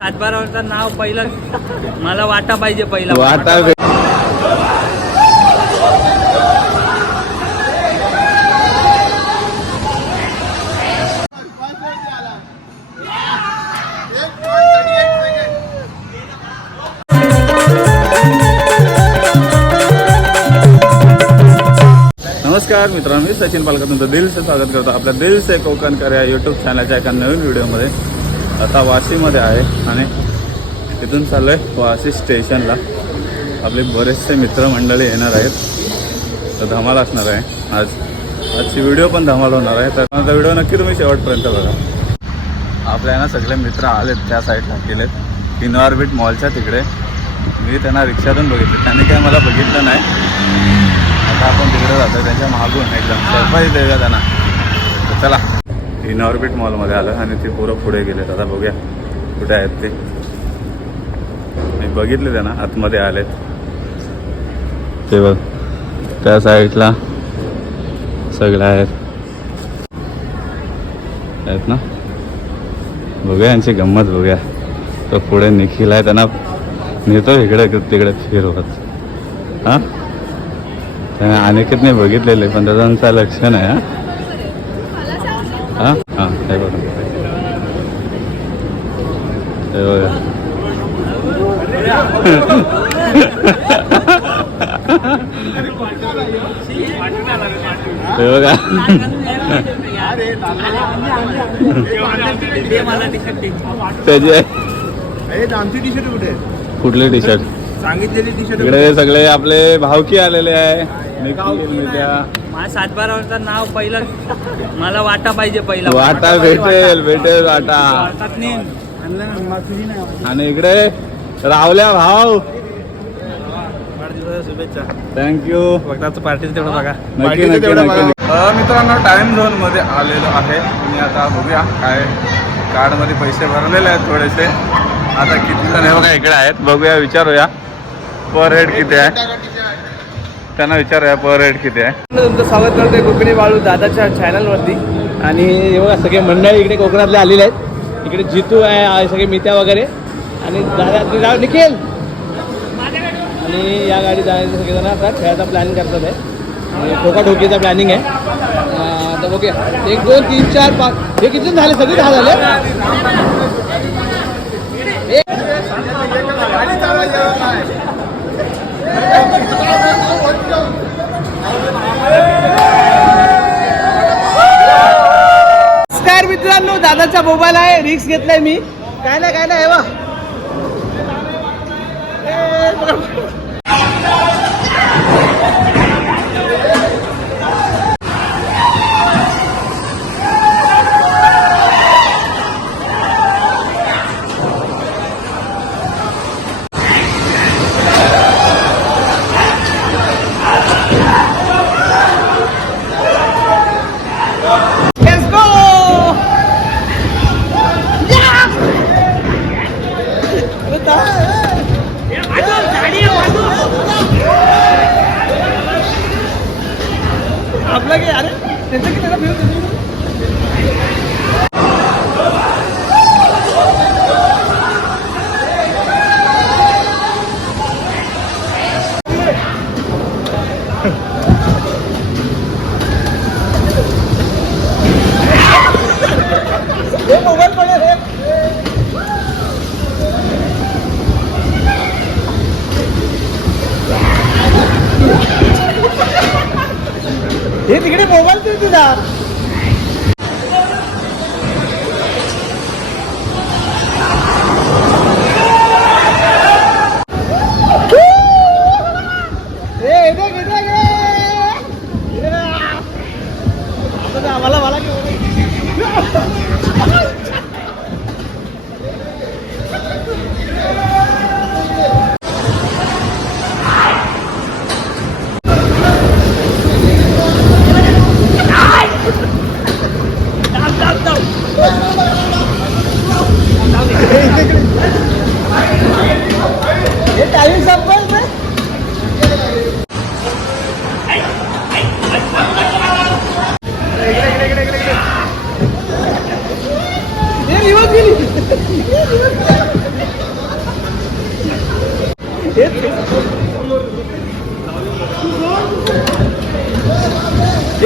सातबारावरचं नाव पहिलं मला वाटा पाहिजे पहिला वाटा. नमस्कार मित्रांनो मी सचिन पालकर तुमचं दिलचं स्वागत करतो आपल्या दिल से कोकणकर या यूट्यूब चॅनलच्या एका नवीन व्हिडिओमध्ये. आता वाशीमध्ये आहे आणि तिथून चाललो आहे वाशी स्टेशनला. आपले बरेचसे मित्रमंडळी येणार आहेत. तर धमाल असणार आहे. आज आजची व्हिडिओ पण धमाल होणार आहे. तर आता व्हिडिओ नक्की तुम्ही शेवटपर्यंत बघा. आपल्या ना सगळे मित्र आलेत त्या साईडला गेलेत. इनॉर्बिट मॉलच्या तिकडे. मी त्यांना रिक्षातून बघितले. त्याने काय मला बघितलं नाही. आता आपण तिकडे जातो त्यांच्या मागून एकदम सरप्राईज देऊया त्यांना. तर चला. इनऑर्बिट मॉलमध्ये आलं आणि ते पुरं पुढे गेलेत. आता बघूया कुठे आहेत ते. मी बघितले त्यांना आतमध्ये आलेत. ते बघ त्या साईडला सगळे आहेत. आहेत ना? बघूया यांची गंमत बघूया. तो पुढे निखिल आहे त्यांना नेतो इकडे तिकडे फिरवत. हां? त्याने अनिकेतने बघितलेले पण त्याचं लक्ष नाही हा. हां? हां हे बघा. हे बघा. हे बघा. त्याची आहे आमची टी शर्ट कुठे कुठले टी शर्ट सांगितलेली टी शर्ट इकडे सगळे आपले भावकी आलेले आहे. निखिल मित्या माझ्या सातबारावरचं नाव पहिलं मला वाटा पाहिजे पहिला. वाटा भेटेल भेटेल वाटा. वाटात नेन. आणि इकडे रावल्या भाव शुभेच्छा. थँक्यू बघताच पार्टीचं तेवढं बघा. नक्की नक्की नक्की अ, मित्रांनो टाइम झोनमध्ये आलेलो आहे. आणि आता बघूया काय कार्डमध्ये पैसे भरलेले आहेत थोडेसे. आता किती जण हे बघा इकडे आहेत. बघूया विचारूया. पर हेड किती आहे? त्यांना विचारूया पर हेड किती आहे? तुमचं स्वागत करतोय कोकणी बाळू दादाच्या चॅनलवरती आणि हे बघा सगळे मंडळी इकडे कोकणातले आलेले आहेत. इकडे जितू आहे सगळे मित्या वगैरे. आणि दादा तुम्ही निखिल? आणि या गाडी जाण्याचे सगळेजण आता खेळायचा प्लॅनिंग करतात आहे. आणि प्लॅनिंग आहे. तर आता एक दोन तीन चार पाच. हे किती झाले? सगळे दहा झाले? दादाचा मोबाईल आहे रिक्स घेतलाय मी. काय ना काय ना हे हे तिकडे मोबाईल दे तुझा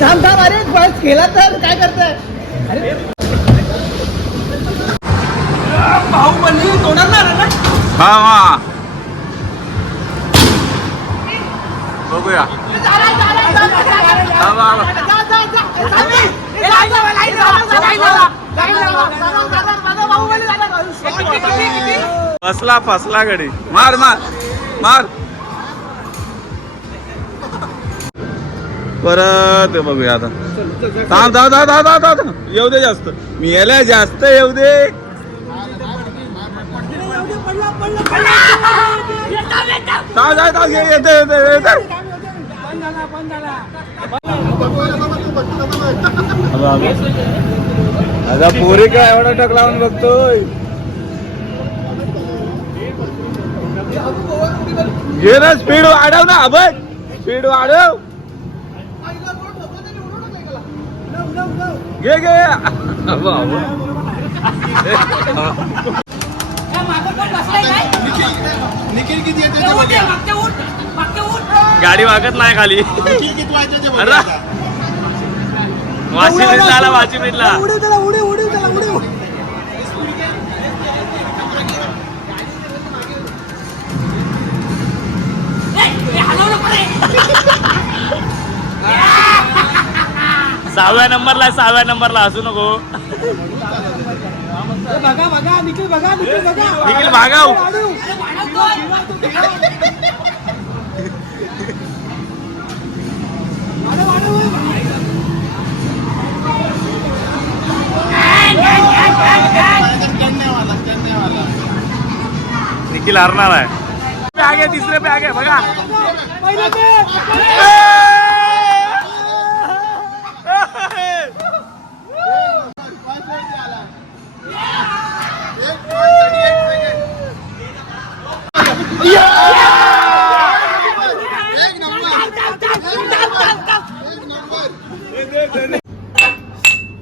थांब थांब अरे बस केला तर काय करताय? अरे. बाहुबली तोडणार ना. हा हा. बघूया. फसला फसला गडी मार मार. मार. परत बघूया आता. थांब दा दा दा दा दा येऊ दे जास्त. मी यायला जास्त येऊ दे. येते येते येते. आता पोरी काय एवढा टक लावून बघतोय? घे ना स्पीड वाढव ना अभय स्पीड वाढव. घे घे. निखिल किती. गाडी वागत नाही खाली. अरे. आता. वाशी आला वाशी मिळला उडीव सहाव्या नंबरला सहाव्या नंबरला असू नको बघा बघा निखिल बघा निखिल बघा हरणार आहे बॅग आहे तिसरे बॅग आहे बघा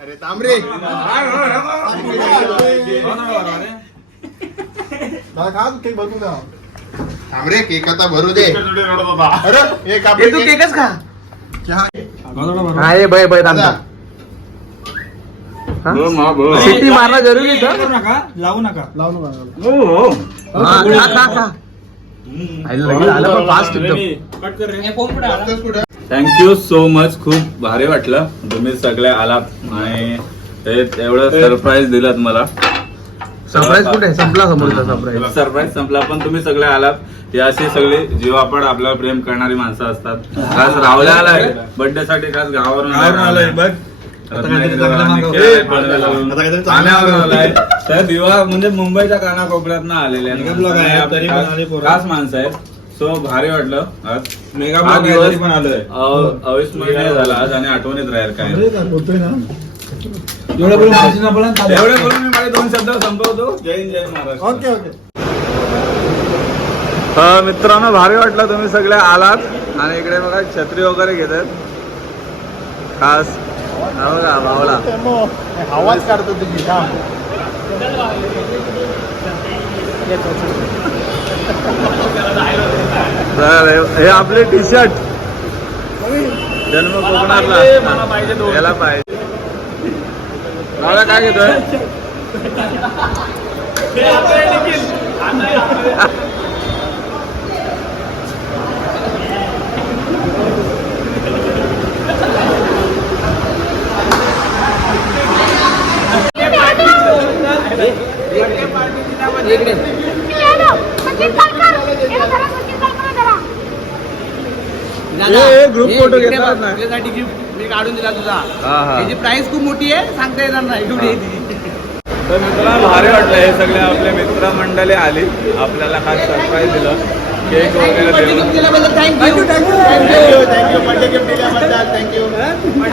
अरे थांब रे थांब रे केक आता भरू दे अरे हे. केकच खा. हा बय बय दादा. सिटी मारणं जरुरी हा, फास्ट? थँक्यू सो मच खूप भारी वाटलं. तुम्ही सगळे आलात आणि एवढं सरप्राईज दिलात मला. सरप्राईज कुठे? संपला समोरचा सरप्राईज सरप्राईज संपला पण तुम्ही सगळे आलात. ही अशी सगळी जीवापड आपल्याला प्रेम करणारी माणसं असतात. खास रावल्या आलाय. बर्थडे साठी खास गावावरून आलाय. बघ. दिवा म्हणजे मुंबईच्या कानाकोपऱ्यात आलेले आहेत. खास माणसं आहेत. सो भारी वाटलं. आज मेगा पण आलोय. अविस्मरणीय झाला आज आणि आठवणीत राहील काय. एवढे बोलून मी माझे दोन शब्द संपवतो. जय हिंद जय महाराष्ट्र. Okay okay. मित्रांनो भारी वाटलं तुम्ही सगळे आलात. आणि इकडे बघा छत्री वगैरे घेतात. खास. हा बघा भावला आवाज काढतो तुम्ही थांब. हे- हे आपले टी शर्ट जन्म कोकणातला. याला पाहिजे. भावला काय घेतोय? ग्रुप फोटो घेतात ना. तुझ्यासाठी गिफ्ट मी काढून दिला तुझा. हा हा. त्याची प्राइस खूप मोठी आहे सांगता येणार नाही. एवढी. आहे ती. तर मित्रांनो भारी वाटलं हे सगळे आपले मित्रमंडळी आली. आपल्याला काय सरप्राईज दिलं. केक वगैरे you. Thank you thank you birthday gift दिल्याबद्दल. Thank you